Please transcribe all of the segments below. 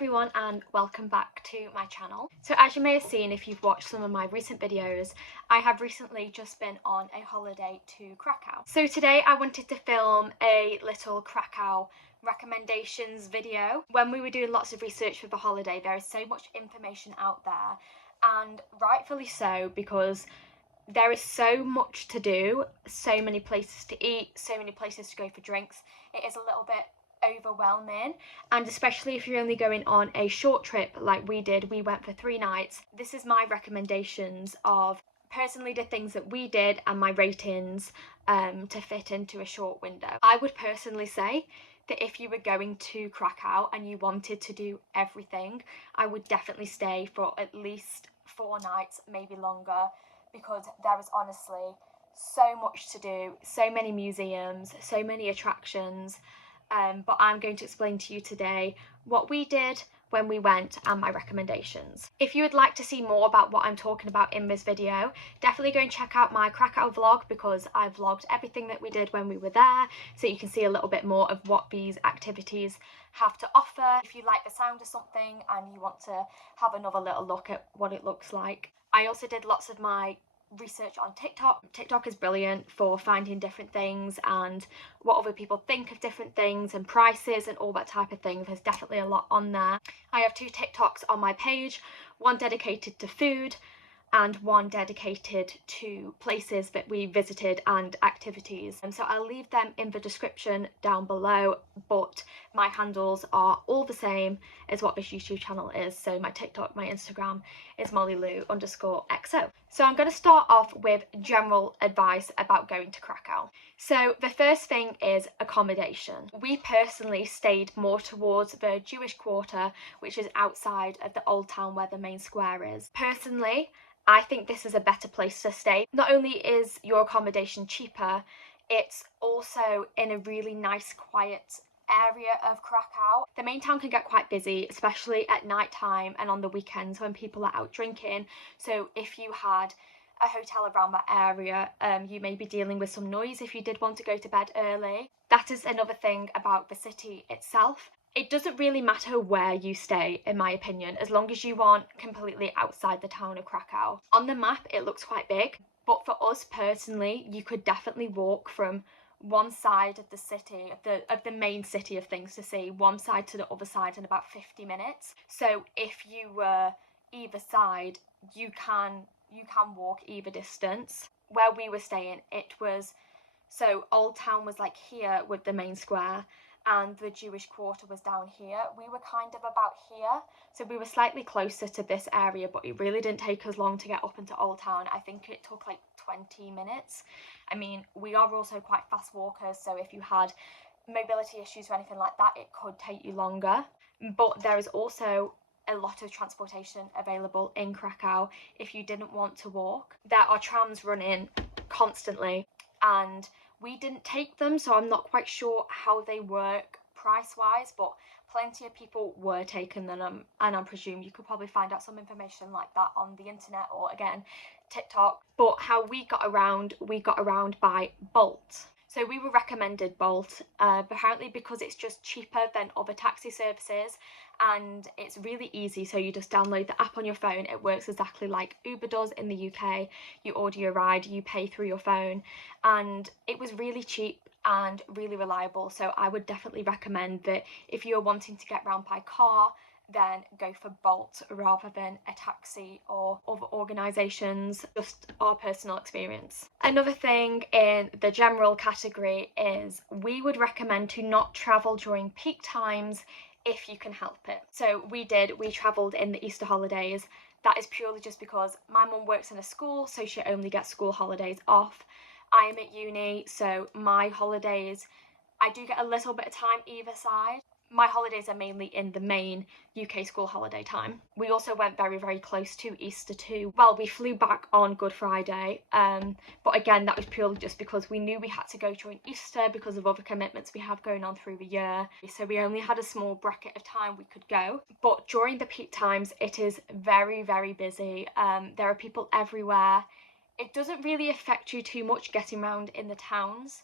everyone and welcome back to my channel. So as you may have seen if you've watched some of my recent videos, I have recently just been on a holiday to Krakow. So today I wanted to film a little Krakow recommendations video. When we were doing lots of research for the holiday, there is so much information out there, and rightfully so, because there is so much to do, so many places to eat, so many places to go for drinks. It is a little bit overwhelming, and especially if you're only going on a short trip like we did. We went for 3 nights. This is my recommendations of personally the things that we did and my ratings to fit into a short window. I would personally say that if you were going to Krakow and you wanted to do everything, I would definitely stay for at least 4 nights, maybe longer, because there is honestly so much to do, so many museums, so many attractions. But I'm going to explain to you today what we did when we went and my recommendations. If you would like to see more about what I'm talking about in this video, definitely go and check out my Krakow vlog, because I vlogged everything that we did when we were there, so you can see a little bit more of what these activities have to offer. If you like the sound of something and you want to have another little look at what it looks like. I also did lots of my research on TikTok. TikTok is brilliant for finding different things and what other people think of different things and prices and all that type of thing. There's definitely a lot on there. I have 2 TikToks on my page, one dedicated to food and one dedicated to places that we visited and activities, and so I'll leave them in the description down below, but my handles are all the same as what this YouTube channel is. So my TikTok, my Instagram is mollylou_xo. So I'm going to start off with general advice about going to Krakow. So the first thing is accommodation. We personally stayed more towards the Jewish quarter, which is outside of the old town where the main square is. Personally, I think this is a better place to stay. Not only is your accommodation cheaper, it's also in a really nice, quiet area of Krakow. The main town can get quite busy, especially at night time and on the weekends when people are out drinking. So if you had a hotel around that area, you may be dealing with some noise if you did want to go to bed early. That is another thing about the city itself. It doesn't really matter where you stay, in my opinion, as long as you aren't completely outside the town of Krakow. On the map, it looks quite big, but for us personally, you could definitely walk from one side of the city, of the main city of things to see, one side to the other side in about 50 minutes. So if you were either side, you can walk either distance. Where we were staying, it was, so Old Town was like here with the main square, and the Jewish quarter was down here. We were kind of about here, so we were slightly closer to this area, but it really didn't take us long to get up into Old Town. I think it took like 20 minutes. I mean, we are also quite fast walkers, so if you had mobility issues or anything like that, it could take you longer. But there is also a lot of transportation available in Krakow if you didn't want to walk. There are trams running constantly, and we didn't take them, so I'm not quite sure how they work price-wise, but plenty of people were taking them, and I presume you could probably find out some information like that on the internet or, again, TikTok. But how we got around by Bolt. So we were recommended Bolt, apparently because it's just cheaper than other taxi services, and it's really easy. So you just download the app on your phone. It works exactly like Uber does in the UK. You order your ride, you pay through your phone, and it was really cheap and really reliable. So I would definitely recommend that if you're wanting to get around by car, then go for Bolt rather than a taxi or other organisations. Just our personal experience. Another thing in the general category is we would recommend to not travel during peak times if you can help it. So we travelled in the Easter holidays. That is purely just because my mum works in a school, so she only gets school holidays off. I am at uni, so my holidays, I do get a little bit of time either side. My holidays are mainly in the main UK school holiday time. We also went very, very close to Easter too. Well, we flew back on Good Friday, but again, that was purely just because we knew we had to go during Easter because of other commitments we have going on through the year. So we only had a small bracket of time we could go. But during the peak times, it is very, very busy. There are people everywhere. It doesn't really affect you too much getting around in the towns,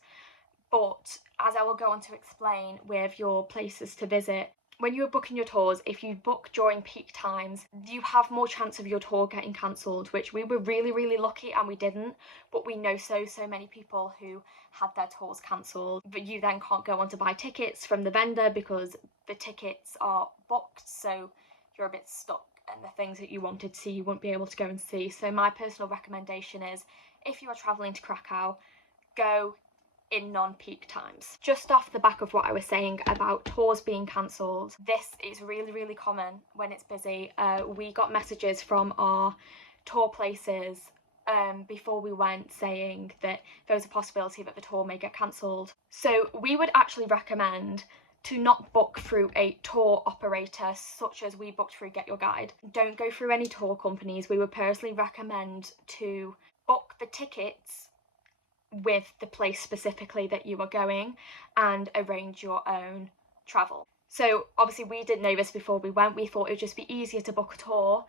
but as I will go on to explain with your places to visit, when you are booking your tours, if you book during peak times, you have more chance of your tour getting cancelled, which we were really lucky and we didn't, but we know so many people who had their tours cancelled. But you then can't go on to buy tickets from the vendor because the tickets are booked, so you're a bit stuck, and the things that you wanted to see you won't be able to go and see. So my personal recommendation is, if you are travelling to Krakow, go in non-peak times. Just off the back of what I was saying about tours being cancelled, this is really common when it's busy. We got messages from our tour places before we went saying that there was a possibility that the tour may get cancelled. So we would actually recommend to not book through a tour operator such as we booked through Get Your Guide. Don't go through any tour companies. We would personally recommend to book the tickets with the place specifically that you are going and arrange your own travel. So obviously we didn't know this before we went. We thought it would just be easier to book a tour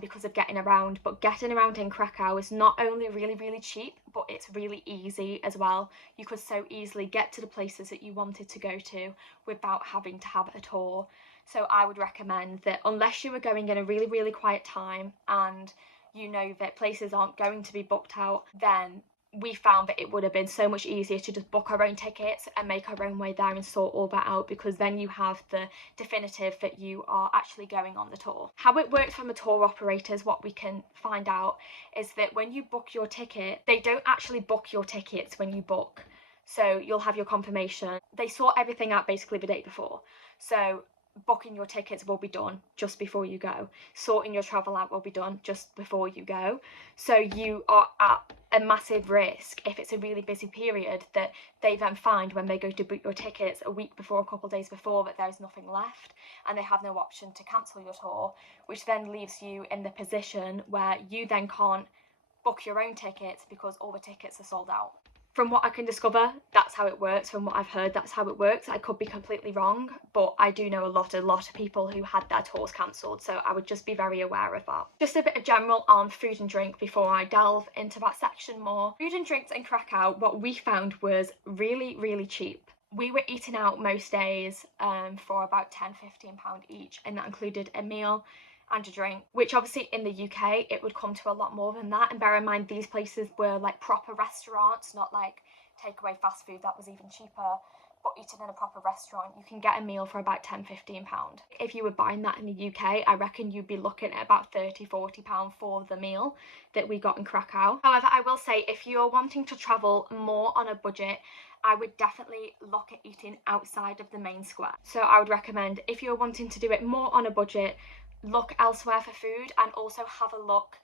because of getting around, but getting around in Krakow is not only really cheap, but it's really easy as well. You could so easily get to the places that you wanted to go to without having to have a tour. So I would recommend that unless you are going in a really quiet time and you know that places aren't going to be booked out, then we found that it would have been so much easier to just book our own tickets and make our own way there and sort all that out, because then you have the definitive that you are actually going on the tour. How it works from a tour operator is what we can find out is that when you book your ticket, they don't actually book your tickets when you book. So you'll have your confirmation. They sort everything out basically the day before. So booking your tickets will be done just before you go. Sorting your travel out will be done just before you go. So you are at a massive risk if it's a really busy period that they then find when they go to book your tickets a week before, a couple of days before, that there's nothing left and they have no option to cancel your tour, which then leaves you in the position where you then can't book your own tickets because all the tickets are sold out. From what I can discover, that's how it works. From what I've heard, that's how it works. I could be completely wrong, but I do know a lot of people who had their tours cancelled, so I would just be very aware of that. Just a bit of general on food and drink before I delve into that section more. Food and drinks in Krakow, what we found was really cheap. We were eating out most days for about £10–15 each, and that included a meal and a drink, which obviously in the UK it would come to a lot more than that. And bear in mind, these places were like proper restaurants, not like takeaway fast food that was even cheaper, but eating in a proper restaurant, you can get a meal for about £10–15. If you were buying that in the UK, I reckon you'd be looking at about £30–40 for the meal that we got in Krakow. However, I will say, if you're wanting to travel more on a budget, I would definitely look at eating outside of the main square. So I would recommend, if you're wanting to do it more on a budget, look elsewhere for food, and also have a look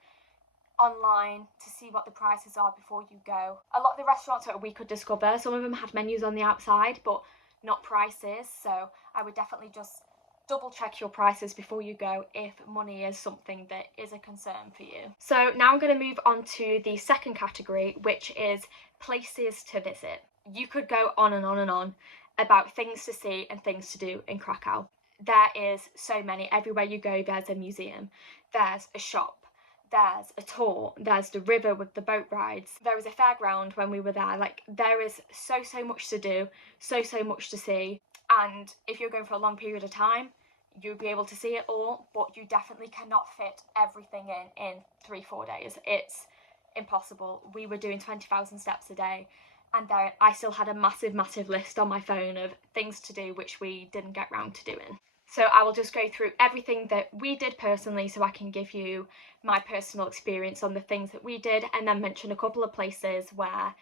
online to see what the prices are before you go. A lot of the restaurants that we could discover, some of them had menus on the outside but not prices, so I would definitely just double check your prices before you go if money is something that is a concern for you. So now I'm going to move on to the second category, which is places to visit. You could go on and on about things to see and things to do in Krakow. There is so many. Everywhere you go, there's a museum, there's a shop, there's a tour, there's the river with the boat rides, there was a fairground when we were there. Like, there is so much to do, so much to see, and if you're going for a long period of time, you'll be able to see it all, but you definitely cannot fit everything in 3–4 days. It's impossible. We were doing 20,000 steps a day, and there I still had a massive list on my phone of things to do which we didn't get round to doing. So I will just go through everything that we did personally so I can give you my personal experience on the things that we did, and then mention a couple of places where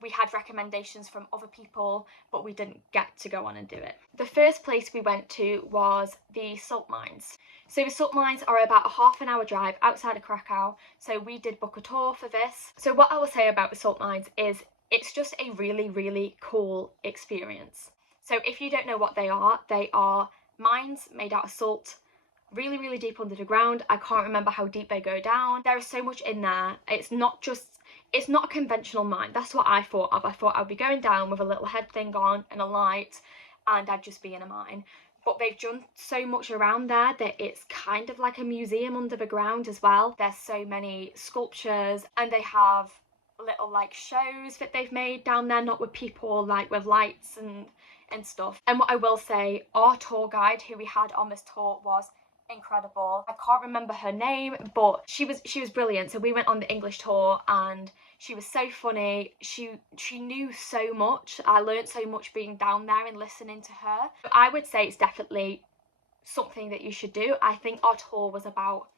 we had recommendations from other people but we didn't get to go on and do it. The first place we went to was the salt mines. So the salt mines are about a half-an-hour drive outside of Krakow, so we did book a tour for this. So what I will say about the salt mines is it's just a really cool experience. So if you don't know what they are mines made out of salt, really deep under the ground. I can't remember how deep they go down. There is so much in there. It's not a conventional mine. That's what I thought of. I thought I'd be going down with a little head thing on and a light and I'd just be in a mine. But they've done so much around there that it's kind of like a museum under the ground as well. There's so many sculptures, and they have little like shows that they've made down there, not with people, like with lights and and stuff. And what I will say, our tour guide who we had on this tour was incredible. I can't remember her name, but she was brilliant. So we went on the English tour and she was so funny. She knew so much. I learned so much being down there and listening to her. I would say it's definitely something that you should do. I think our tour was about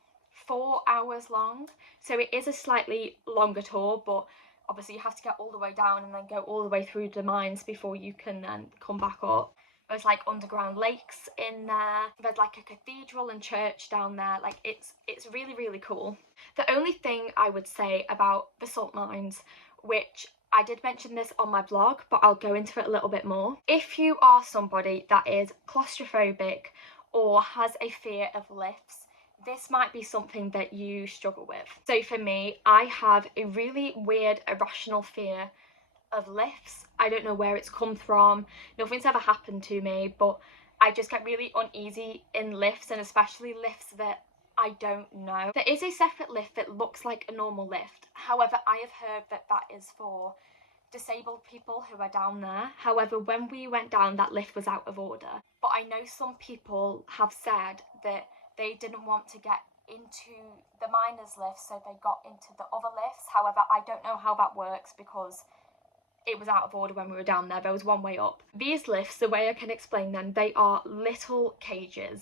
4 hours long, so it is a slightly longer tour, but obviously you have to get all the way down and then go all the way through the mines before you can then come back up. There's like underground lakes in there, there's like a cathedral and church down there. Like it's really, really cool. The only thing I would say about the salt mines, which I did mention this on my blog, but I'll go into it a little bit more. If you are somebody that is claustrophobic or has a fear of lifts, this might be something that you struggle with. So for me, I have a really weird irrational fear of lifts. I don't know where it's come from. Nothing's ever happened to me, but I just get really uneasy in lifts, and especially lifts that I don't know. There is a separate lift that looks like a normal lift. However, I have heard that that is for disabled people who are down there. However, when we went down, that lift was out of order. But I know some people have said that they didn't want to get into the miners' lift, so they got into the other lifts. However, I don't know how that works because it was out of order when we were down there. There was one way up. These lifts, the way I can explain them, they are little cages.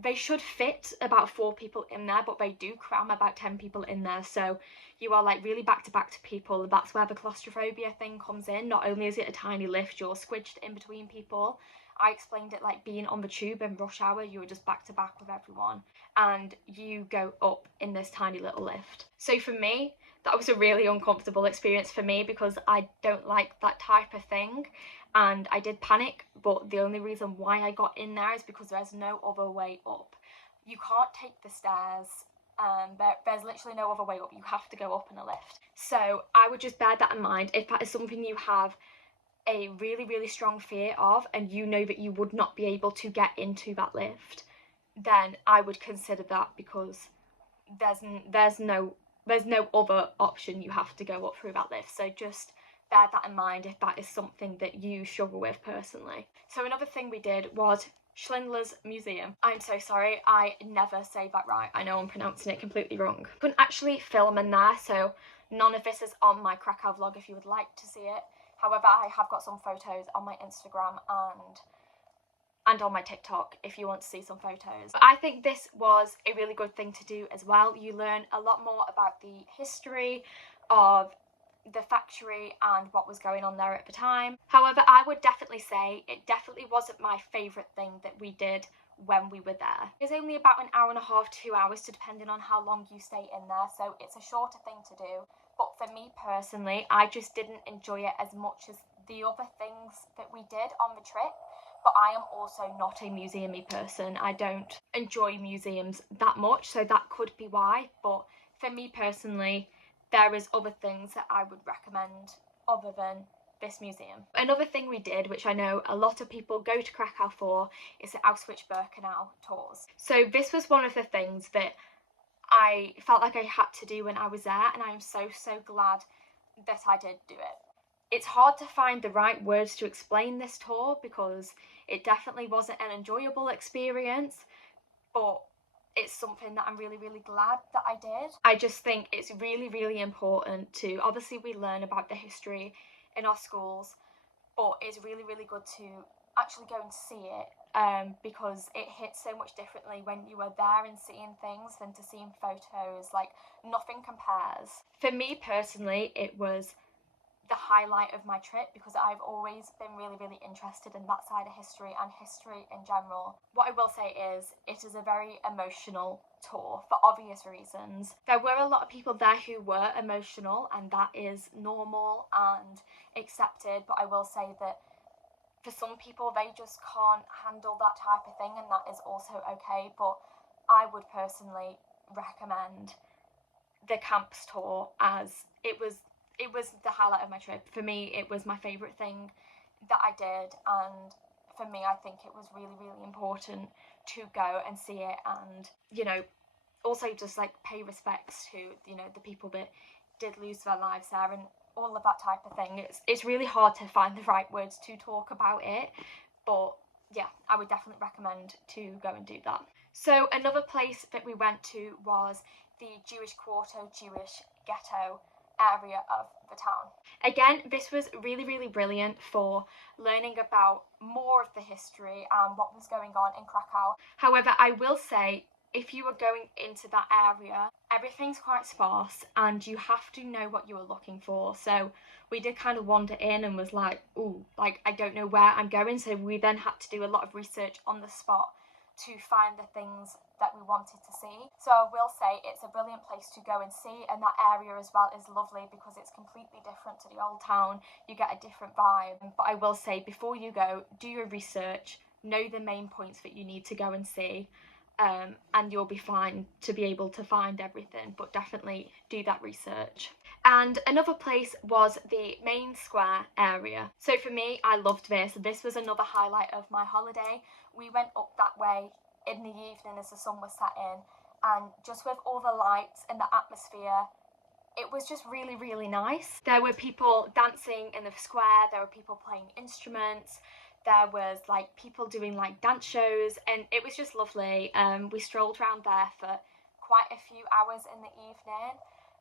They should fit about 4 people in there, but they do cram about 10 people in there, so you are like really back to people. That's where the claustrophobia thing comes in. Not only is it a tiny lift, you're squidged in between people. I explained it like being on the tube in rush hour. You were just back to back with everyone and you go up in this tiny little lift. So for me, that was a really uncomfortable experience for me because I don't like that type of thing, and I did panic, but the only reason why I got in there is because there's no other way up. You can't take the stairs. There's literally no other way up. You have to go up in a lift. So I would just bear that in mind. If that is something you have a really, really strong fear of, and you know that you would not be able to get into that lift, then I would consider that, because there's no other option. You have to go up through that lift. So just bear that in mind if that is something that you struggle with personally. So another thing we did was Schindler's Museum. I'm so sorry, I never say that right. I know I'm pronouncing it completely wrong. Couldn't actually film in there, so none of this is on my Krakow vlog if you would like to see it. However, I have got some photos on my Instagram and on my TikTok if you want to see some photos. I think this was a really good thing to do as well. You learn a lot more about the history of the factory and what was going on there at the time. However, I would definitely say it definitely wasn't my favourite thing that we did when we were there. It's only about an hour and a half, 2 hours, depending on how long you stay in there, so it's a shorter thing to do. But for me personally, I just didn't enjoy it as much as the other things that we did on the trip. But I am also not a museum-y person. I don't enjoy museums that much, so that could be why. But for me personally, there is other things that I would recommend other than this museum. Another thing we did, which I know a lot of people go to Krakow for, is the Auschwitz-Birkenau tours. So this was one of the things that I felt like I had to do when I was there, and I am so glad that I did do it. It's hard to find the right words to explain this tour because it definitely wasn't an enjoyable experience, but it's something that I'm really glad that I did. I just think it's really important to, obviously we learn about the history in our schools, but it's really good to actually go and see it, because it hits so much differently when you are there and seeing things than to seeing photos. Like, nothing compares. For me personally, it was the highlight of my trip because I've always been really interested in that side of history and history in general. What I will say is it is a very emotional tour for obvious reasons. There were a lot of people there who were emotional, and that is normal and accepted, but I will say that for some people they just can't handle that type of thing, and that is also okay. But I would personally recommend the camps tour, as it was the highlight of my trip. For me, it was my favourite thing that I did, and for me, I think it was really important to go and see it, and, you know, also just like pay respects to, you know, the people that did lose their lives there, and all of that type of thing. It's really hard to find the right words to talk about it, but yeah, I would definitely recommend to go and do that. So another place that we went to was the Jewish quarter, Jewish ghetto area of the town. Again, this was really, really brilliant for learning about more of the history and what was going on in Krakow. However, I will say, if you are going into that area, everything's quite sparse and you have to know what you are looking for. So we did kind of wander in and was like, ooh, like I don't know where I'm going. So we then had to do a lot of research on the spot to find the things that we wanted to see. So I will say it's a brilliant place to go and see, and that area as well is lovely because it's completely different to the old town. You get a different vibe. But I will say, before you go, do your research, know the main points that you need to go and see, and you'll be fine to be able to find everything, but definitely do that research. And another place was the main square area. So for me, I loved this. This was another highlight of my holiday. We went up that way in the evening as the sun was setting, and just with all the lights and the atmosphere, it was just really, really nice. There were people dancing in the square, there were people playing instruments, there was like people doing like dance shows, and it was just lovely. We strolled around there for quite a few hours in the evening,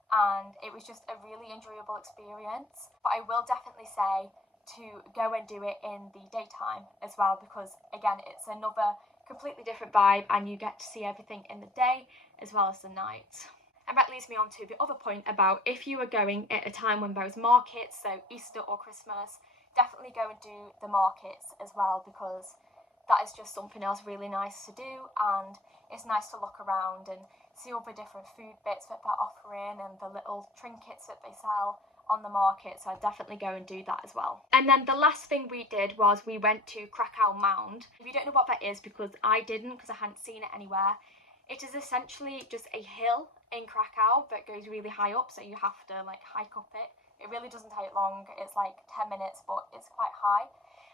and it was just a really enjoyable experience. But I will definitely say to go and do it in the daytime as well, because again, it's another completely different vibe and you get to see everything in the day as well as the night. And that leads me on to the other point about if you are going at a time when there's markets, so Easter or Christmas, definitely go and do the markets as well, because that is just something else really nice to do, and it's nice to look around and see all the different food bits that they're offering and the little trinkets that they sell on the market. So I'd definitely go and do that as well. And then the last thing we did was we went to Krakow Mound. If you don't know what that is, because I didn't, because I hadn't seen it anywhere, it is essentially just a hill in Krakow that goes really high up, so you have to like hike up it. It really doesn't take long, it's like 10 minutes, but it's quite high,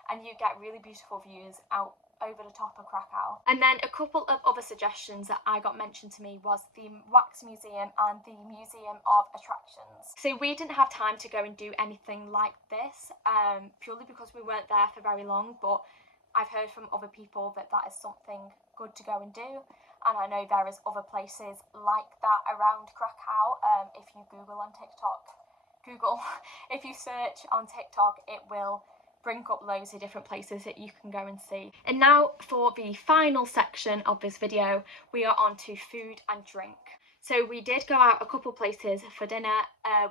and you get really beautiful views out over the top of Krakow. And then a couple of other suggestions that I got mentioned to me was the Wax Museum and the Museum of Attractions. So we didn't have time to go and do anything like this, purely because we weren't there for very long, but I've heard from other people that that is something good to go and do, and I know there is other places like that around Krakow. If you Google on TikTok, if you search on TikTok, it will bring up loads of different places that you can go and see. And now for the final section of this video, we are on to food and drink. So we did go out a couple places for dinner.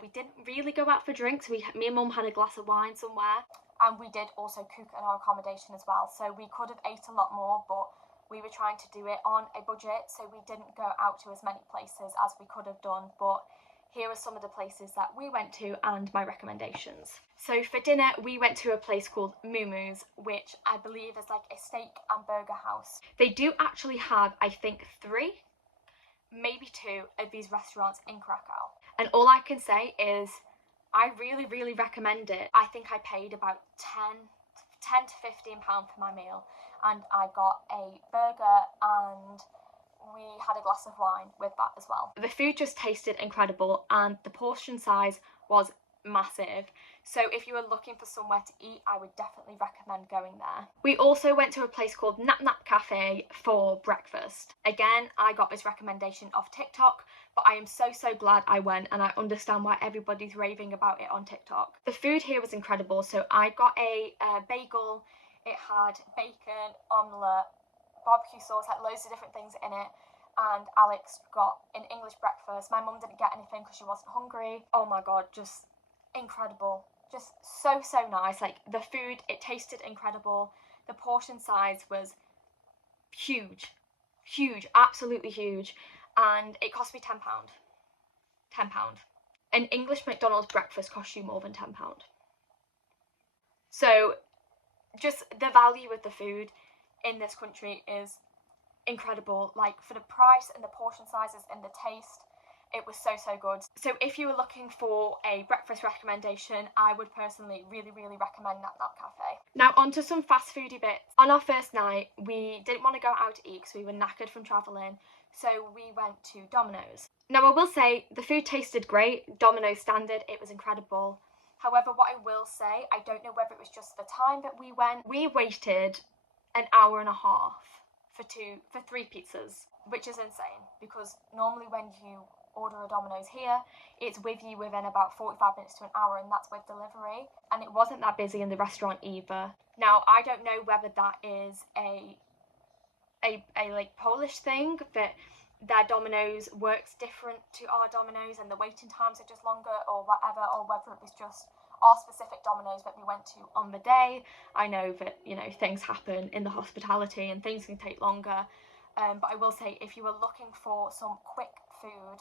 We didn't really go out for drinks. Me and Mum had a glass of wine somewhere, and we did also cook in our accommodation as well. So we could have ate a lot more, but we were trying to do it on a budget, so we didn't go out to as many places as we could have done. But here are some of the places that we went to and my recommendations. So for dinner, we went to a place called Mumu's, which I believe is like a steak and burger house. They do actually have, I think, 3, maybe 2 of these restaurants in Krakow. And all I can say is I really, really recommend it. I think I paid about 10 to 15 pounds for my meal, and I got a burger and we had a glass of wine with that as well. The food just tasted incredible and the portion size was massive. So if you were looking for somewhere to eat, I would definitely recommend going there. We also went to a place called Nap Nap Cafe for breakfast. Again, I got this recommendation off TikTok, but I am so glad I went, and I understand why everybody's raving about it on TikTok. The food here was incredible. So I got a bagel. It had bacon, omelette, barbecue sauce, had loads of different things in it, and Alex got an English breakfast. My mum didn't get anything because she wasn't hungry. Oh my god, just incredible. Just so nice. Like the food, it tasted incredible. The portion size was huge, absolutely huge, and it cost me £10. An English McDonald's breakfast costs you more than £10. So just the value of the food in this country is incredible. Like for the price and the portion sizes and the taste, it was so good. So if you were looking for a breakfast recommendation, I would personally really recommend Nap Nap Cafe. Now on to some fast foody bits. On our first night, we didn't want to go out to eat because we were knackered from travelling, so we went to Domino's. Now I will say the food tasted great. Domino's standard, it was incredible. However, what I will say, I don't know whether it was just the time that we went. We waited an hour and a half for 3 pizzas, which is insane, because normally when you order a Domino's here, it's with you within about 45 minutes to an hour, and that's with delivery. And it wasn't that busy in the restaurant either. Now, I don't know whether that is a like Polish thing, that their Domino's works different to our Domino's and the waiting times are just longer, or whatever, or whether it was just our specific Domino's that we went to on the day. I know that, you know, things happen in the hospitality and things can take longer, but I will say, if you were looking for some quick food,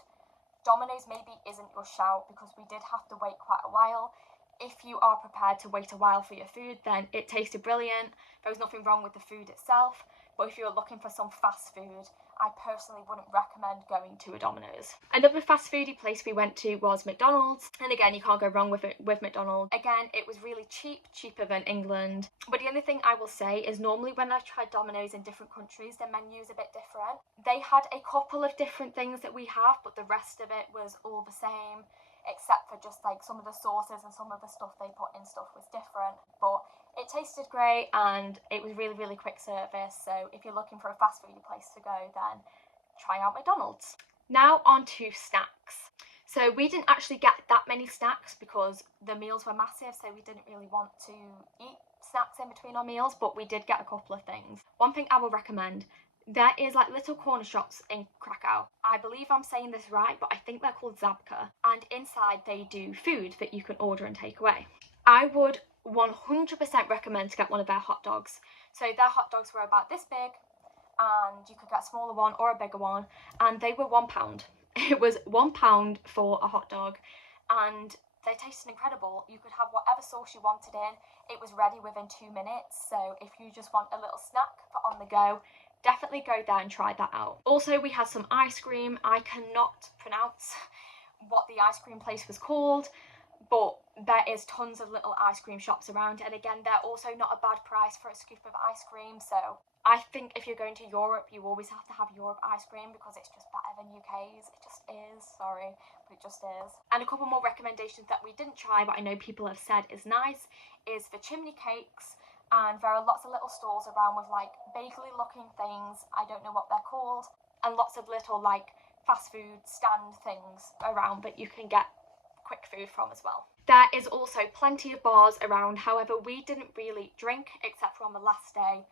Domino's maybe isn't your shout, because we did have to wait quite a while. If you are prepared to wait a while for your food, then it tasted brilliant. There was nothing wrong with the food itself. But if you're looking for some fast food, I personally wouldn't recommend going to a Domino's. Another fast foodie place we went to was McDonald's, and again, you can't go wrong with McDonald's. Again, it was really cheap, cheaper than England. But the only thing I will say is, normally when I've tried Domino's in different countries, the menu's a bit different. They had a couple of different things that we have, but the rest of it was all the same, except for just like some of the sauces and some of the stuff they put in stuff was different. But it tasted great, and it was really, really quick service. So if you're looking for a fast food place to go, then try out McDonald's. Now on to snacks. So we didn't actually get that many snacks because the meals were massive, so we didn't really want to eat snacks in between our meals, but we did get a couple of things. One thing I will recommend, there is like little corner shops in Krakow. I believe I'm saying this right, but I think they're called Zabka, and inside they do food that you can order and take away. I would 100% recommend to get one of their hot dogs. So their hot dogs were about this big, and you could get a smaller one or a bigger one, and they were £1. It was £1 for a hot dog, and they tasted incredible. You could have whatever sauce you wanted in. It was ready within 2 minutes, so if you just want a little snack for on the go, definitely go there and try that out. Also, we had some ice cream. I cannot pronounce what the ice cream place was called, but there is tons of little ice cream shops around, and again, they're also not a bad price for a scoop of ice cream. So I think if you're going to Europe, you always have to have Europe ice cream, because it's just better than UK's. It just is, sorry, but it just is. And a couple more recommendations that we didn't try, but I know people have said is nice, is the chimney cakes. And there are lots of little stalls around with like bakery looking things, I don't know what they're called, and lots of little like fast food stand things around that you can get quick food from as well. There is also plenty of bars around. However, we didn't really drink except for on the last day.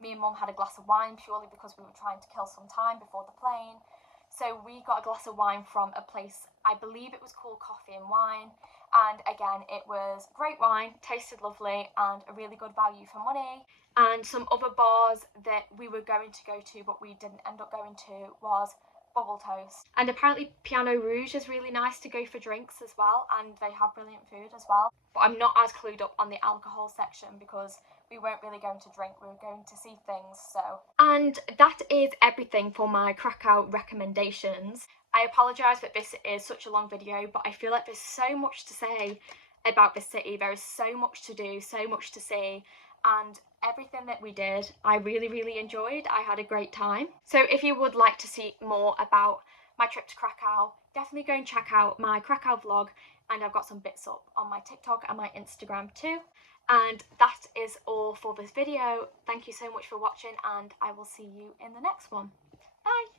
Me and Mum had a glass of wine purely because we were trying to kill some time before the plane. So we got a glass of wine from a place, I believe it was called Coffee and Wine, and again, it was great wine, tasted lovely, and a really good value for money. And some other bars that we were going to go to but we didn't end up going to was Bubble Toast. And apparently Piano Rouge is really nice to go for drinks as well, and they have brilliant food as well. But I'm not as clued up on the alcohol section because we weren't really going to drink, we were going to see things, so. And that is everything for my Krakow recommendations. I apologise that this is such a long video, but I feel like there's so much to say about this city. There is so much to do, so much to see, and everything that we did I really, really enjoyed. I had a great time. So if you would like to see more about my trip to Krakow, definitely go and check out my Krakow vlog, and I've got some bits up on my TikTok and my Instagram too. And that is all for this video. Thank you so much for watching, and I will see you in the next one. Bye!